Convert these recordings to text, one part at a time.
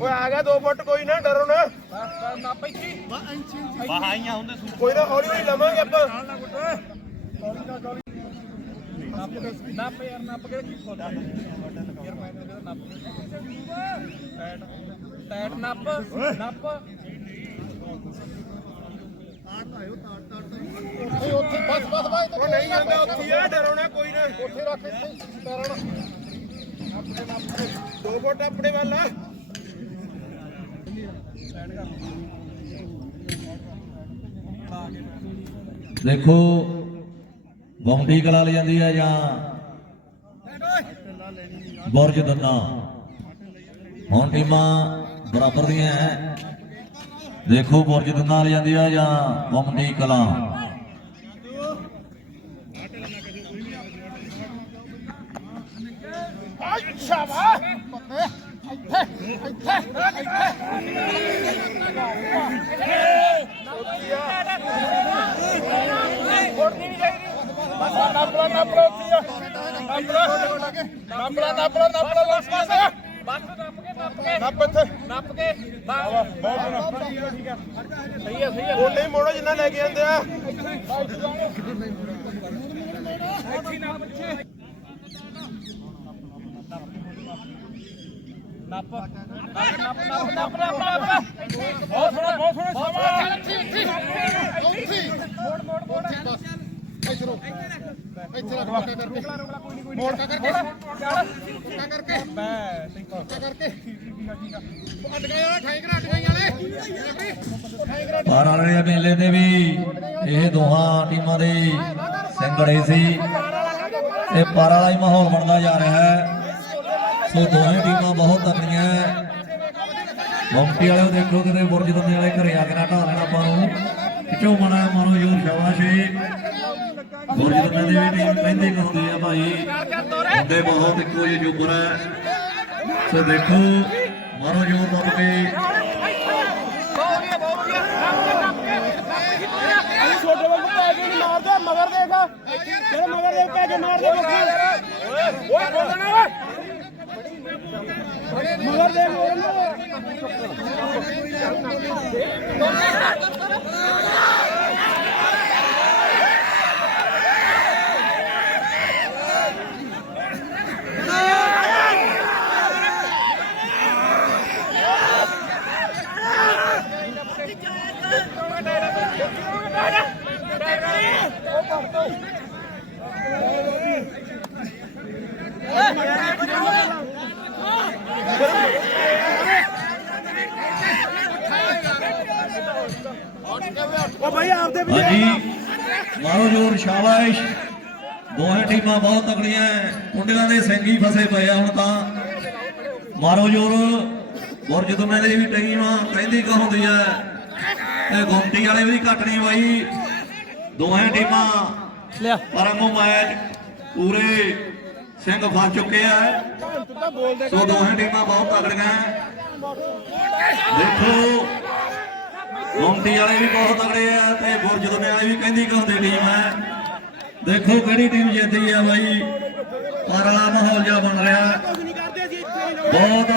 ਓਏ ਆ ਗਿਆ 2 ਫੁੱਟ ਕੋਈ ਨਾ ਡਰੋ ਨਾ। ਬਾਹਾਈਆਂ ਹੁੰਦੇ ਸੂ ਕੋਈ ਨਾ ਹੌਲੀ ਹੌਲੀ ਲਵਾਂਗੇ ਆਪਾਂ। ਨੱਪ ਯਾਰ ਨੱਪ ਕੇ ਕੀ ਯਾਰ ਮੈਂ ਕਹਿੰਦਾ ਨੱਪ ਟੈਟ ਟੈਟ ਨੱਪ ਨੱਪ ਉੱਥੇ ਉੱਥੇ ਬਸ ਬਸ ਬਸ ਉਹ ਨਹੀਂ ਜਾਂਦਾ ਉੱਥੇ ਆ ਡਰੋ ਨਾ ਕੋਈ ਨਾ। ਉੱਥੇ ਰੱਖ ਇੱਥੇ ਪੈਰਾਂ ਨਾਲ 2 ਫੁੱਟ ਆਪਣੇ ਵੱਲ ਆ। ਦੇਖੋ ਬਾਉਂਡੀ ਕਲਾ ਲਈ ਜਾਂਦੀ ਹੈ ਜਾਂ ਬੁਰਜ ਦੰਨਾ ਹੁਣ ਟੀਮਾਂ ਬਰਾਬਰ ਦੀਆਂ ਹੈ ਦੇਖੋ ਬੁਰਜ ਦੰਨਾ ਲਈ ਜਾਂਦੀ ਹੈ ਜਾਂ ਬਾਉਂਡੀ ਕਲਾ ਅੱਛਾ ਵਾ ਪੱਤੇ ਇੱਥੇ ਇੱਥੇ ਨੱਪ ਲਾ ਬਸ ਨੱਪ ਕੇ ਨੱਪ ਕੇ ਨੱਪ ਇੱਥੇ ਨੱਪ ਕੇ ਬਹੁਤ ਸਹੀ ਆ ਸਹੀ ਆ ਉਹਨੇ ਮੋੜੋ ਜਿੰਨਾ ਲੈ ਕੇ ਜਾਂਦੇ ਆ ਨੱਪ ਨੱਪ। ਨੱਪ ਨੱਪ ਨੱਪ ਨੱਪ। ਬਹੁਤ ਸੋਹਣਾ ਬਹੁਤ ਸੋਹਣਾ ਸਮਾਂ। ਉੱਥੇ ਮੋੜ ਮੋੜ ਮੋੜ। ਬਸ। ਇੱਥੇ ਰੋ ਇੱਥੇ ਰੱਖ ਪੱਕਾ ਕਰਕੇ। ਮੋੜ ਕਾ ਕਰਕੇ। ਪੱਕਾ ਕਰਕੇ। ਪੱਕਾ ਕਰਕੇ। ਅੱਡ ਗਏ ਆ ਠਾਈ ਕਰਾ ਅੱਡ ਗਏ ਵਾਲੇ ਠਾਈ ਕਰਾ ਪਾਰ ਵਾਲੇ। ਮੇਲੇ ਦੇ ਵੀ ਇਹ ਦੋਹਾਂ ਟੀਮਾਂ ਦੇ ਸਿੰਗੜੇ ਸੀ। ਇਹ ਪਾਰ ਵਾਲਾ ਹੀ ਮਾਹੌਲ ਬਣਦਾ ਜਾ ਰਿਹਾ ਹੈ। ਸੋ ਦੋਵੇਂ ਟੀਮਾਂ ਬਹੁਤ ਤਕੜੀਆਂ ਬੰਪੀ ਵਾਲਿਓ ਦੇਖੋ ਕਿਤੇ ਬੁਰਜ ਦੰਨੇ ਵਾਲੇ ਘਰੇ ਆ ਕੇ ਨਾ ਢਾ ਆਪਾਂ ਨੂੰ। ਕਿਚੋ ਮਨਾ ਮਾਰੋ ਜੋਰ ਸ਼ਾਬਾਸ਼ੇ। ਬੁਰਜ ਦੰਨੇ ਦੀ ਵੀ ਟੀਮ ਕਹਿੰਦੀ ਹੁੰਦੀ ਆ ਭਾਈ। ਹੁੰਦੇ ਬਹੁਤ ਇੱਕੋ ਜਿਹੇ ਜੁਬਰ ਹੈ। ਸੋ ਦੇਖੋ, ਮਾਰੋ ਜੋਰ ਦੱਬ ਕੇ। ਛੋਟੇ ਵਾਂਗੂ ਪੈ ਕੇ ਮਾਰਦੇ ਮਗਰ ਦੇਖ ਜਿਹੜੇ ਮਗਰ ਦੇਖ ਕੇ ਮਾਰਦੇ ਬੱਕੀ ਓਏ, ਬੋਲਣਾ ਓਏ। ਮਗਰ ਭਾਈ ਆਪਦੇ ਵੀ ਹਾਂਜੀ। ਮਾਰੋ ਜੋਰ ਸ਼ਾਬਾਸ਼। ਦੋਹੇ ਟੀਮਾਂ ਬਹੁਤ ਤਕੜੀਆਂ। ਕੁੰਡਿਆਂ ਦੇ ਸਿੰਗੀ ਫਸੇ ਪਏ ਆ ਹੁਣ ਤਾਂ। ਮਾਰੋ ਜੋਰ। ਬੁਰਜ ਦੁਨੇ ਦੀ ਵੀ ਟੀਮ ਕਹਿੰਦੀ ਕਿ ਹੁੰਦੀ ਹੈ ਇਹ ਵਾਲੇ ਵੀ ਘੱਟ ਨਹੀਂ ਬਾਈ। ਦੋਹੇ ਟੀਮਾਂ। ਲਿਆ। ਪਰਮੋ ਮੈਚ ਪੂਰੇ ਸਿੰਘ ਫਸ ਚੁੱਕੇ ਆ। ਸੋ ਦੋਹੇ ਟੀਮਾਂ ਬਹੁਤ ਤਕੜੀਆਂ। ਦੇਖੋ। ਗੁੰਮਟੀ ਵਾਲੇ ਵੀ ਬਹੁਤ ਤਗੜੇ ਆ ਤੇ ਬੁਰਜ ਦੁਨੇ ਵਾਲੇ ਵੀ ਕਹਿੰਦੀ ਕਹੁੰਦੇ ਟੀਮ ਹੈ। ਦੇਖੋ ਕਿਹੜੀ ਟੀਮ ਜਿੱਤਦੀ ਆ ਬਾਈ। ਪਰ ਵਾਲਾ ਮਾਹੌਲ ਜਿਹਾ ਬਣ ਰਿਹਾ। ਬਹੁਤ।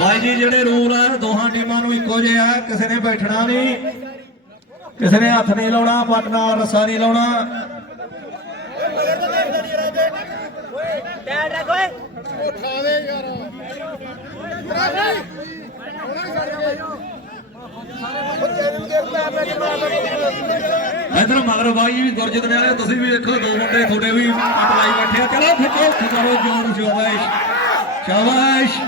ਬਾਈ ਜੀ ਜਿਹੜੇ ਰੂਲ ਆ ਦੋਹਾਂ ਟੀਮਾਂ ਨੂੰ ਇੱਕੋ ਜਿਹੇ ਆ। ਕਿਸੇ ਨੇ ਬੈਠਣਾ ਨਹੀਂ। ਕਿਸੇ ਨੇ ਹੱਥ ਨਹੀਂ ਲਾਉਣਾ ਪੱਟ ਨਾਲ ਰੱਸਾ ਨਹੀਂ ਲਾਉਣਾ। ਉਠਾ ਦੇ ਯਾਰ। ਇਧਰ ਮਗਰ ਬਾਈ ਜੀ ਵੀ ਗੁਰਜੀਤ ਵਾਲੇ ਤੁਸੀਂ ਵੀ ਵੇਖੋ, ਦੋ ਮੁੰਡੇ ਤੁਹਾਡੇ ਵੀ ਪੱਟ ਬੈਠੇ ਆ। ਚਲੋ ਖਿੱਚੋ ਕਰੋ, ਜੋਰ, ਸ਼ਾਬਾਸ਼। ਸ਼ਾਬਾਸ਼।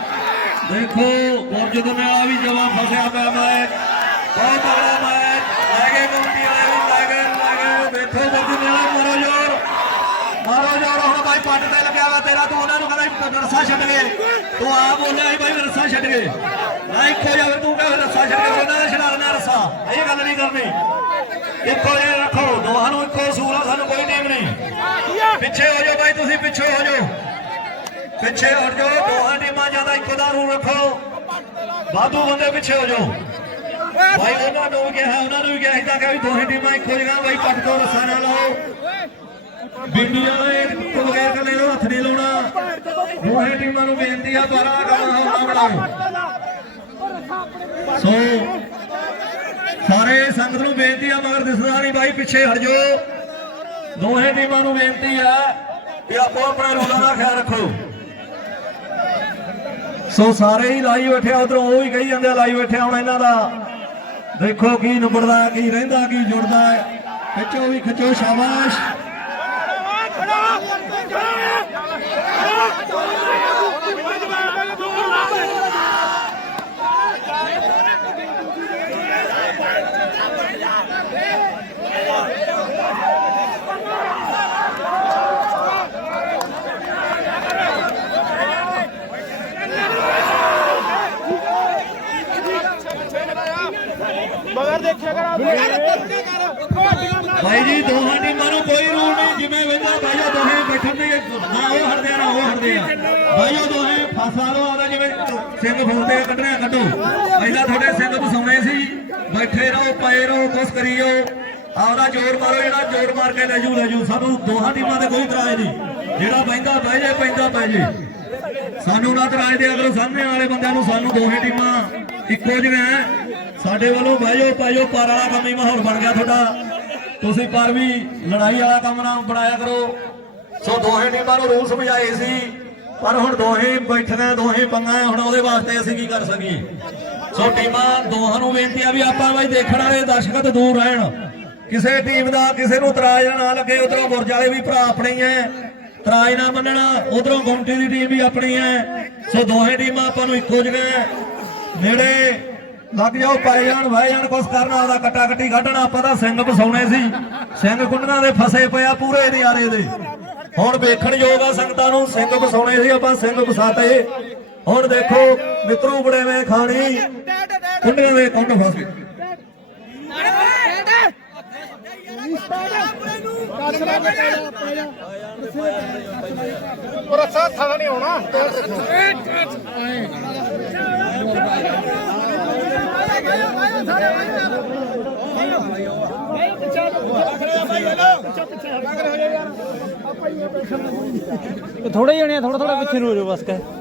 ਦੇਖੋ, ਗੁਰਜੀਤ ਵਾਲਾ ਵੀ ਜਮਾ ਫਸਿਆ ਪਿਆ ਮੈਚ। ਬਹੁਤ ਤਗੜਾ ਮੈਚ। ਲੈ ਗਏ ਗੁੰਮਟੀ ਵਾਲੇ ਵੀ ਦੇਖੋ, ਗੁਰਜੀਤ ਵਾਲਾ ਮਾਰੋ ਜੋਰ। ਮਾਰੋ ਜੋਰ, ਹੁਣ ਬਾਈ ਪੱਟ ਤੇ ਲੱਗਿਆ ਵਾ ਤੇਰਾ, ਤੂੰ ਉਹਨਾਂ ਨੂੰ ਕਹਿੰਦਾ ਨਰਸਾ ਛੱਡ ਗਏ। ਤੂੰ ਆ ਬੋਲਿਆ ਸੀ ਬਾਈ ਮੈਂ ਛੱਡ ਗਏ। ਨਾ ਇੱਕੋ ਜਿਹਾ ਤੂੰ ਕਹਿੰਦਾ ਰੱਸਾ ਛੱਡ ਗਏ ਉਹਨਾਂ ਦਾ ਰੱਸਾ। ਇਹ ਗੱਲ ਨਹੀਂ ਕਰਨੀ। ਇੱਕੋ ਜਿਹਾ ਰੱਖੋ, ਦੋਹਾਂ ਨੂੰ ਇੱਕੋ ਅਸੂਲ ਆ, ਸਾਨੂੰ ਕੋਈ ਟੀਮ ਨਹੀਂ। ਪਿੱਛੇ ਹੋ ਜਾਓ ਬਾਈ, ਤੁਸੀਂ ਪਿੱਛੇ ਹੋ ਜਾਓ। ਪਿੱਛੇ ਹਟ ਜਾਓ, ਦੋਹਾਂ ਟੀਮਾਂ ਜ਼ਿਆਦਾ ਇੱਕੋ ਦਾ ਰੂਲ ਰੱਖੋ। ਵਾਧੂ ਬੰਦੇ ਪਿੱਛੇ ਹੋ ਜਾਓ। ਬਾਈ, ਉਹਨਾਂ ਨੂੰ ਕਿਹਾ, ਉਹਨਾਂ ਨੂੰ ਵੀ ਕਿਹਾ ਇਦਾਂ ਕਿ ਦੋਹੇ ਟੀਮਾਂ ਇੱਕੋ ਜਿਹਾ ਬਾਈ, ਪੱਟ ਤੋਂ ਰੱਸਾ ਨਾ ਲਾਓ। ਬੀਬੀਆਂ ਵਾਲੇ ਬਗੈਰ ਕੱਲੇ ਹੱਥ ਨਹੀਂ ਲਾਉਣਾ। ਦੋਹੇ ਟੀਮਾਂ ਨੂੰ ਬੇਨਤੀ ਆ ਪਰ ਕੰਮ ਹੌਲਾ ਬਣਾਓ। ਸੋ, ਸਾਰੇ ਸੰਗਤ ਨੂੰ ਬੇਨਤੀ ਆ, ਮਗਰ ਦਿਸਦਾ ਨਹੀਂ ਬਾਈ, ਪਿੱਛੇ ਹਟ ਜਾਓ ਦੋਹੇ ਟੀਮਾਂ ਨੂੰ ਬੇਨਤੀ ਆ ਕਿ ਆਪੋ ਆਪਣਾ ਰੋਲਾਂ ਦਾ ਖਿਆਲ ਰੱਖੋ। ਸੋ ਸਾਰੇ ਹੀ ਲਾਈ ਬੈਠੇ ਉਧਰੋਂ ਉਹ ਵੀ ਕਹੀ ਜਾਂਦੇ ਲਾਈ ਬੈਠੇ ਹੁਣ ਇਹਨਾਂ ਦਾ। ਦੇਖੋ ਕੀ ਨਿਬੜਦਾ, ਕੀ ਰਹਿੰਦਾ, ਕੀ ਜੁੜਦਾ ਖਿੱਚੋ ਵੀ, ਖਿੱਚੋ, ਸ਼ਾਬਾਸ਼। ਦੇਖਿਆ ਕਰ। ਭਾਈ ਜੀ ਦੋਹਾਂ ਟੀਮਾਂ ਨੂੰ ਕੋਈ ਰੂਲ ਨਹੀਂ। ਜਿਵੇਂ ਵੇਂਦਾ ਭਾਈਓ ਦੋਹੇ ਬੈਠਣ ਦੇ ਨਾ ਉਹ ਹਟਦੇ ਆ ਨਾ ਉਹ ਹਟਦੇ ਆ। ਭਾਈਓ ਦੋਹੇ ਫਸਾ ਲੋ ਆਦਾ ਜਿਵੇਂ ਸਿੰਘ ਫੁੱਲਦੇ ਆ ਕੱਢਣੇ ਕੱਢੋ। ਪਹਿਲਾਂ ਤੁਹਾਡੇ ਸਿੰਘ ਬਸਾਉਣੇ ਸੀ। ਬੈਠੇ ਰਹੋ ਪਏ ਰਹੋ ਕੁਛ ਕਰੀਓ। ਆਪਦਾ ਜ਼ੋਰ ਮਾਰੋ ਜਿਹੜਾ ਜ਼ੋਰ ਮਾਰ ਕੇ ਲੈ ਜੂ ਲੈ ਜੂ। ਸਾਨੂੰ ਦੋਹਾਂ ਟੀਮਾਂ ਦੇ ਕੋਈ ਇਤਰਾਜ਼ ਨਹੀਂ। ਜਿਹੜਾ ਬੈਂਦਾ ਬਹਿ ਜੇ ਪੈਂਦਾ ਪੈ ਜੇ ਸਾਨੂੰ ਨਾ ਇਤਰਾਜ਼ ਦੇ ਅਗਰ ਸਾਹਮਣੇ ਵਾਲੇ ਬੰਦਿਆਂ ਨੂੰ ਸਾਨੂੰ ਦੋਹੇ ਟੀਮਾਂ ਇੱਕੋ ਜਿਹੀਆਂ ਸਾਡੇ ਵੱਲੋਂ ਬਹਿ ਜਾਓ ਪੈ ਪਰ ਵਾਲਾ ਕੰਮ ਹੀ ਮਾਹੌਲ ਬਣ ਗਿਆ ਤੁਹਾਡਾ। ਤੁਸੀਂ ਪਰ ਵੀ ਲੜਾਈ ਵਾਲਾ ਕੰਮ ਨਾ ਬਣਾਇਆ ਕਰੋ। ਸੋ ਦੋਹੇ ਟੀਮਾਂ ਨੂੰ ਰੂਲ ਸਮਝਾਏ ਸੀ, ਪਰ ਹੁਣ ਦੋਹੇ ਬੈਠਣਾ, ਦੋਹੇ ਪੰਗਾ ਹੁਣ ਉਹਦੇ ਵਾਸਤੇ ਅਸੀਂ ਕੀ ਕਰ ਸਕੀਏ? ਸੋ ਟੀਮਾਂ ਦੋਹਾਂ ਨੂੰ ਬੇਨਤੀ ਆ ਵੀ ਆਪਾਂ ਬਾਈ ਦੇਖਣ ਵਾਲੇ ਦਰਸ਼ਕ ਤੋਂ ਦੂਰ ਰਹਿਣ। ਕਿਸੇ ਟੀਮ ਦਾ ਕਿਸੇ ਨੂੰ ਤਰਾਜ ਨਾ ਲੱਗੇ, ਉਧਰੋਂ ਬੁਰਜ ਵਾਲੇ ਵੀ ਭਰਾ ਆਪਣੇ ਹੀ ਐ ਇਤਰਾਜ਼ ਨਾ ਮੰਨਣਾ, ਉਧਰੋਂ ਗੁੰਮਟੀ ਦੀ ਟੀਮ ਵੀ ਆਪਣੀ ਐ ਸੋ ਦੋਹੇ ਟੀਮਾਂ ਆਪਾਂ ਨੂੰ ਇੱਕੋ ਜਿਹੀਆਂ ਨੇੜੇ ਲੱਗ ਜਾਓ ਪੈ ਜਾਣ ਵਹਿ ਜਾਣ ਕੁਛ ਕਰਨਾ ਉਹਦਾ ਕੱਟਾ ਕੱਟੀ ਕੱਢਣਾ ਆਪਾਂ ਤਾਂ ਸਿੰਘ ਫਸਾਉਣੇ ਸੀ। ਸਿੰਘ ਕੁੰਡਾਂ ਦੇ ਫਸੇ ਪਿਆ ਪੂਰੇ ਨਿਆਰੇ ਦੇ। ਹੁਣ ਵੇਖਣ ਯੋਗ ਆ ਸੰਗਤਾਂ ਨੂੰ ਸਿੰਘ ਫਸਾਉਣੇ ਸੀ ਆਪਾਂ ਸਿੰਘ ਫਸਾਤੇ ਹੁਣ ਦੇਖੋ ਮਿੱਤਰੂ ਬੜੇਵੇਂ ਖਾਣੀ ਕੁੰਡਾਂ ਦੇ ਕੁੰਡ ਫਸ। ਗਏ ਉਹ ਰੱਸਾ ਥਾਣਾ ਨਹੀਂ ਆਉਣਾ। ਥੋੜੇ ਜਣੇ ਥੋੜਾ ਥੋੜਾ ਪਿੱਛੇ ਨੂੰ ਹੋ ਜਾਓ ਬਸ ਕਹਿ।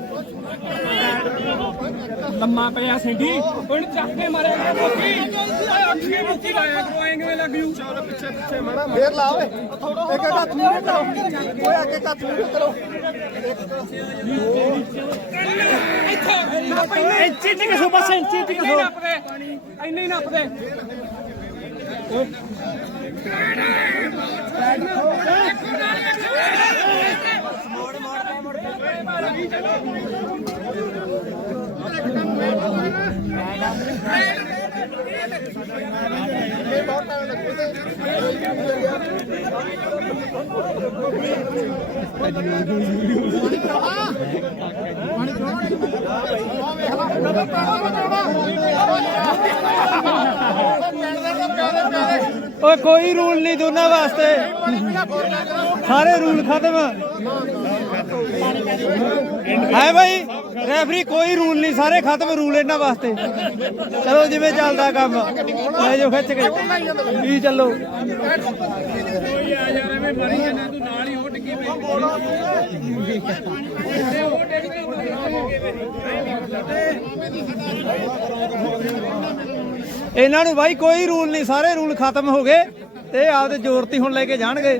ਲੰਮਾ ਪਿਆ ਸਿੰਡੀ। ਹੁਣ ਚੱਕ ਕੇ ਮਾਰਿਆ ਮੋਕੀ ਅੱਖੀ ਮੁੱਕੀ ਲਾਇਆ ਕਰੋ ਐਂ ਕਿਵੇਂ ਲੱਗ ਜੂ। ਫੇਰ ਲਾ ਓਏ। ਇੱਕ ਇੱਕ ਹੱਥ ਨੂੰ ਕਰੋ ਓਏ ਅੱਗੇ ਹੱਥ ਨੂੰ ਕਰੋ ਇੰਚੀ ਟਿਕ ਸੋ ਬਸ ਇੰਚੀ ਟਿਕ ਇੰਨੇ ਸੋ। ਨੱਪਦੇ। ਇੰਨੇ ਹੀ ਨੱਪਦੇ। ਓਏ ਕੋਈ ਰੂਲ ਨਹੀਂ ਦੋਨਾਂ ਵਾਸਤੇ। ਸਾਰੇ ਰੂਲ ਖਤਮ। ਹੈ ਭਾਈ ਰੈਫਰੀ ਕੋਈ ਰੂਲ ਨਹੀਂ, ਸਾਰੇ ਖਤਮ ਰੂਲ ਇਹਨਾਂ ਵਾਸਤੇ। ਚਲੋ ਜਿਵੇਂ ਚੱਲਦਾ ਕੰਮ। ਲੈ ਜਾਓ, ਖਿੱਚ ਕੇ। ਵੀ ਚੱਲੋ। ਇਹਨਾਂ ਨੂੰ ਬਾਈ ਕੋਈ ਰੂਲ ਨਹੀਂ, ਸਾਰੇ ਰੂਲ ਖਤਮ ਹੋ ਗਏ ਤੇ ਆਪਦੇ ਜ਼ੋਰ ਤੇ ਹੁਣ ਲੈ ਕੇ ਜਾਣਗੇ।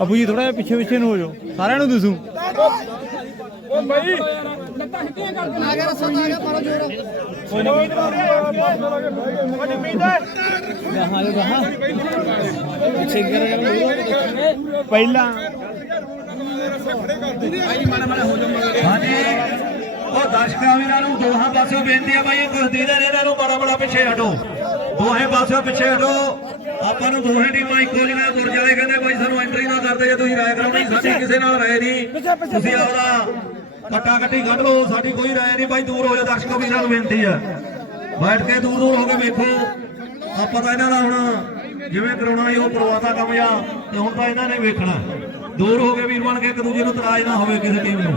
ਅਬੂ ਜੀ ਥੋੜਾ ਜਿਹਾ ਪਿੱਛੇ ਪਿੱਛੇ ਨੂੰ ਹੋ ਜਾਓ। ਸਾਰਿਆਂ ਨੂੰ ਦਿਸੂ। ਉਹ ਬਈ ਲੱਤਾਂ ਹਿੱਟੀਆਂ ਕਰ ਦੇ ਆ ਗਿਆ ਰੱਸਾ ਆ ਗਿਆ ਮਾਰੋ ਜੋਰ ਗਾਹਾਂ ਜੋ ਗਾਹਾਂ ਪਿੱਛੇ ਪਹਿਲਾਂ। ਹਾਂਜੀ। ਉਹ ਦਰਸ਼ਕਾਂ ਵੀਰਾਂ ਨੂੰ ਦੋਹਾਂ ਪਾਸਿਓਂ ਬੇਨਤੀ ਆ ਬਾਈ ਕੁਝ ਦੇ ਇਹਨਾਂ ਨੂੰ ਮਾੜਾ ਮਾੜਾ ਪਿੱਛੇ ਹਟੋ। ਦੋਹੇ ਪਾਸਿਓਂ ਪਿੱਛੇ ਹਟੋ। ਆਪਾਂ ਨੂੰ ਦੋਹੇ ਟੀਮਾਂ ਇੱਕੋ ਜਿਹੀਆਂ ਗੁਰਜ ਵਾਲੇ ਕਹਿੰਦੇ ਬਾਈ ਸਾਨੂੰ ਐਂਟਰੀ ਨਾ ਕਰਦੇ ਜੇ ਤੁਸੀਂ ਰਾਏ ਕਰਾਉਣੀ ਸਾਡੀ ਕਿਸੇ ਨਾਲ ਰਾਏ ਨਹੀਂ। ਤੁਸੀਂ ਆਪਦਾ ਕੱਟਾ ਕੱਟੀ ਕੱਢ ਲਓ ਸਾਡੀ ਕੋਈ ਰਾਏ ਨਹੀਂ ਬਾਈ ਦੂਰ ਹੋ ਜਾ ਦਰਸ਼ਕੋ ਵੀਰਾਂ ਨੂੰ ਬੇਨਤੀ ਆ। ਬੈਠ ਕੇ ਦੂਰ ਦੂਰ ਹੋ ਕੇ ਵੇਖੋ। ਆਪਾਂ ਤਾਂ ਇਹਨਾਂ ਦਾ ਹੁਣ ਜਿਵੇਂ ਕਰਾਉਣਾ ਸੀ ਉਹ ਕਰਵਾਤਾ ਕੰਮ ਆ ਤੇ ਹੁਣ ਤਾਂ ਇਹਨਾਂ ਨੇ ਵੇਖਣਾ। ਦੂਰ ਹੋ ਕੇ ਵੀਰ ਬਣ ਕੇ ਇੱਕ ਦੂਜੇ ਨੂੰ ਤਰਾਜ ਨਾ ਹੋਵੇ ਕਿਸੇ ਟੀਮ ਨੂੰ।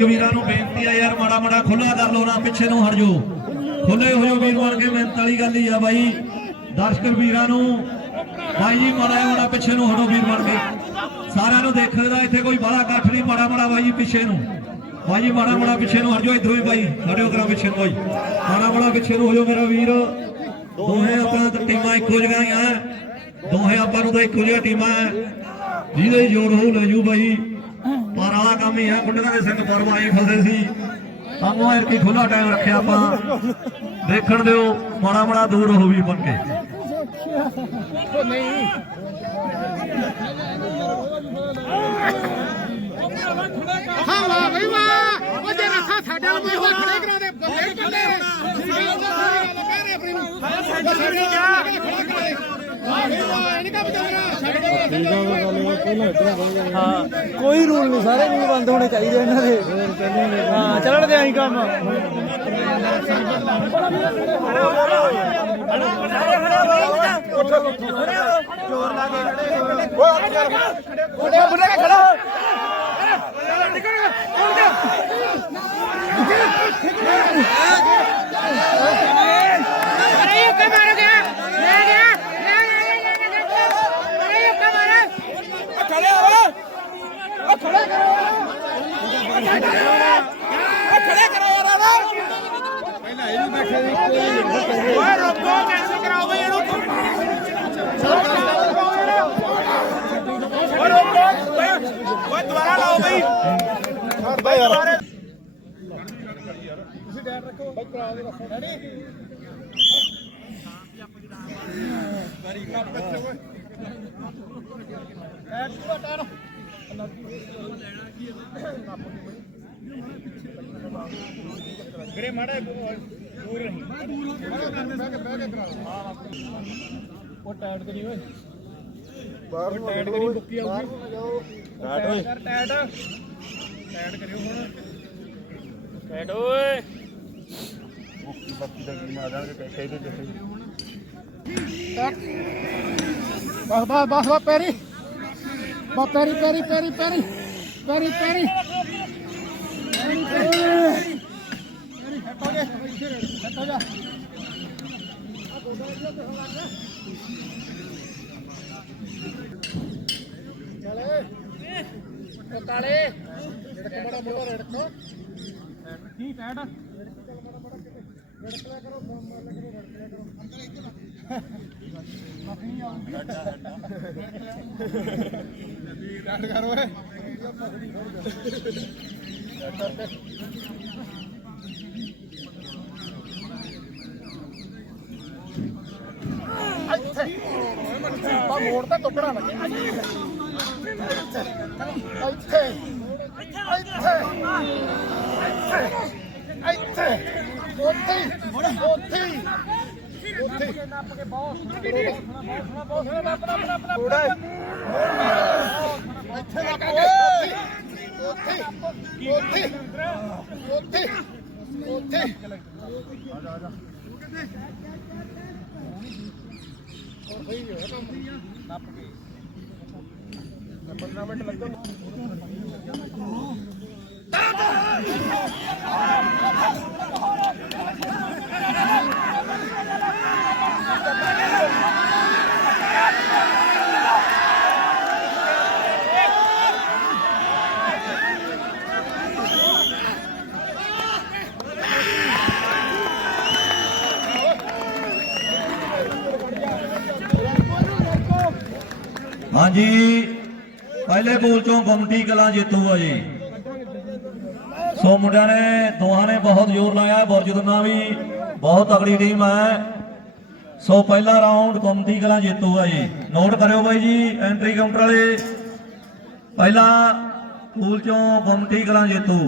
ਕਬੀਰਾਂ ਨੂੰ ਬੇਨਤੀ ਆ ਯਾਰ, ਮਾੜਾ ਮਾੜਾ ਖੁੱਲਾ ਕਰ ਲਓ ਨਾ, ਪਿੱਛੇ ਨੂੰ ਹਟ ਜਾਓ। ਖੁੱਲੇ ਹੋ ਵੀਰ ਬਣ ਕੇ ਮਿਹਨਤ ਵਾਲੀ ਗੱਲ ਹੀ ਆ ਬਾਈ। ਦਰਸ਼ਕ ਵੀਰਾਂ ਨੂੰ, ਬਾਈ ਜੀ, ਮਾੜਾ ਮਾੜਾ ਪਿੱਛੇ ਨੂੰ ਹਟੋ ਵੀਰ ਬਣ ਕੇ। ਸਾਰਿਆਂ ਨੂੰ ਦੇਖਦਾ ਇੱਥੇ ਕੋਈ ਬੜਾ ਇਕੱਠ ਨਹੀਂ, ਮਾੜਾ ਮਾੜਾ ਬਾਈ ਜੀ ਪਿੱਛੇ ਨੂੰ। ਬਾਈ ਜੀ, ਮਾੜਾ ਮਾੜਾ ਪਿੱਛੇ ਨੂੰ ਹਟ ਜਾਓ, ਇਧਰੋਂ ਹੀ ਬਾਈ, ਹਟਿਓ ਕਰਾ ਪਿੱਛੇ ਨੂੰ ਬਾਈ। ਮਾੜਾ ਮਾੜਾ ਪਿੱਛੇ ਨੂੰ ਹੋ ਜਾਓ ਮੇਰਾ ਵੀਰ। ਦੋਹੇ ਆਪਾਂ ਤਾਂ ਟੀਮਾਂ ਇੱਕੋ ਜਗ੍ਹਾ ਹੀ ਆ। ਦੋਹੇ ਆਪਾਂ ਨੂੰ ਤਾਂ ਇੱਕੋ ਜਿਹੀਆਂ ਟੀਮਾਂ ਆ ਜਿਹਦੇ ਹੀ ਜੋਰ ਹੋਊ ਲੈ ਜੂ ਬਾਈ। ਪਰ ਆਹ ਕੰਮ ਹੀ ਆ ਗੁੰਡਿਆਂ ਦੇ ਸਿੰਘ ਪਰਵਾਈ ਫਸੇ ਸੀ। ਸਾਨੂੰ ਐਰ ਕੀ ਖੁੱਲਾ ਟਾਈਮ ਰੱਖਿਆ ਆਪਾਂ। ਦੇਖਣ ਦਿਓ, ਮਾੜਾ ਮਾੜਾ ਦੂਰ ਹੋ ਵੀ ਬਣ ਕੇ। ਹਾਂ ਵਾਹ ਬਈ ਵਾਹ ਉਹ ਜੇ ਰੱਖਾ ਸਾਡੇ ਨਾਲ ਕੋਈ ਖੜੇ ਕਰਾ ਦੇ ਬੰਦੇ ਬੰਦੇ ਗੱਲ ਜਾ ਹਾਂ, ਕੋਈ ਰੂਲ ਨਹੀਂ, ਸਾਰੇ ਰੂਲ ਬੰਦ ਹੋਣੇ ਚਾਹੀਦੇ ਇਹਨਾਂ ਦੇ। ਹਾਂ, ਚੱਲਣ ਦੇ ਆਈ ਕੰਮ। ਚੋਰ ਲਾ ਕੇ ਖੜੇ ਓਏ ਬੁੱਲੇ ਕੇ ਖੜਾ ਨਿਕਲ ਨਿਕਲ ਅਰੇ ਇਹ ਕੇ ਮਾਰ ਗਿਆ। ਖੜਾ ਕਰੋ। ਯਾਰ ਖੜਾ ਕਰੋ ਯਾਰ ਪਹਿਲਾਂ ਇਹ ਵੀ ਬੈਠੇ ਕੋਈ ਓਏ ਰੋਕੋ ਕੈਂਸਲ ਕਰਾਓ ਬਈ ਇਹਨੂੰ। ਓਏ ਰੋਕੋ ਓਏ ਦੁਬਾਰਾ ਲਾਓ ਬਈ। ਬਈ ਦੁਬਾਰਾ ਤੁਸੀਂ ਡੈਟ ਰੱਖੋ। ਬਈ ਕਰਾ ਦੇ ਰੱਖੋ ਡੈਡੀ ਵੈਰੀ ਗੁੱਡ ਬੱਚੇ ਓਏ ਐਟ ਟੂ ਟਾਰ ਗਰੇ ਮਾੜਾ ਦੂਰ ਰਹੀ। ਮੈਂ ਦੂਰ ਹੋ ਕੇ ਬਹਿ ਕੇ ਬਹਿ ਕੇ ਕਰਾ ਹਾਂ ਹਾਂ ਉਹ ਟਾਇਰ ਕਰੀ ਬਾਹਰ ਨੂੰ ਟਾਇਰ ਕਰੀ ਬੁੱਕੀ ਆਉਂਦੀ ਟਾਇਰ ਓਏ ਟਾਇਰ ਟਾਇਰ ਕਰਿਓ ਹੁਣ। ਟਾਇਰ ਓਏ। ਬੁੱਕੀ ਬੱਤੀ ਦਾ ਕੀ ਮਾਰ ਜਾਣਗੇ ਪੈਸੇ ਦੇ ਦੇ ਬਸ ਬਸ ਬਸ ਪੈਰੀ। ਬਾ ਪੈਰੀ ਪੈਰੀ ਪੈਰੀ ਪੈਰੀ। ਪੈਰੀ ਪੈਰੀ। ਕਾਲੇ ਰੜਕ ਬੜਾ ਬੜਾ ਰੜਕ ਕੀ ਪੈਟ ਰੜਕ ਲਿਆ ਕਰੋ ਮਾਰ ਲਿਆ ਕਰੋ ਰੜਕ ਲਿਆ ਕਰੋ ਅੰਕਲ ਇੱਧਰ ਮੱਖਣੀ ਆਉਂਦੀ ਰੜਕ ਲਿਆ ਸਟਾਰਟ ਕਰ ਓਏ। ਆ ਮੋੜ ਤੇ ਟੁਕੜਾ ਲੱਗੇ ਇੱਥੇ। ਇੱਥੇ। ਇੱਥੇ। ਉੱਥੇ। ਉੱਥੇ। ਉੱਥੇ। ਨੱਪ ਕੇ ਬਹੁਤ। ਬਹੁਤ ਥੋੜਾ ਇੱਥੇ ਨੱਪ ਓਏ। ਉੱਥੇ ਉੱਥੇ ਉੱਥੇ ਉੱਥੇ। ਆ ਜਾ ਆ ਜਾ ਹੋਰ ਸਹੀ ਹੋਇਆ ਕੰਮ ਨੱਪ ਕੇ। 15 ਮਿੰਟ ਲੱਗਣ ਹਾਂਜੀ। ਪਹਿਲੇ ਬੋਲ ਚੋਂ ਗੁੰਮਟੀ ਕਲਾਂ ਜੇਤੂ ਆ ਜੀ। ਸੋ ਮੁੰਡਿਆਂ ਨੇ, ਦੋਹਾਂ ਨੇ ਬਹੁਤ ਜ਼ੋਰ ਲਾਇਆ ਬੁਰਜਦਨਾ ਵੀ ਬਹੁਤ ਤਗੜੀ ਟੀਮ ਹੈ ਸੋ ਪਹਿਲਾ ਰਾਉਂਡ ਗੁੰਮਟੀ ਕਲਾਂ ਜੇਤੂ ਆ ਜੀ। ਨੋਟ ਕਰਿਓ ਬਾਈ ਜੀ, ਐਂਟਰੀ ਕਾਊਂਟਰ ਵਾਲੇ। ਪਹਿਲਾ ਪੂਲ ਚੋਂ ਗੁੰਮਟੀ ਕਲਾਂ ਜੇਤੂ।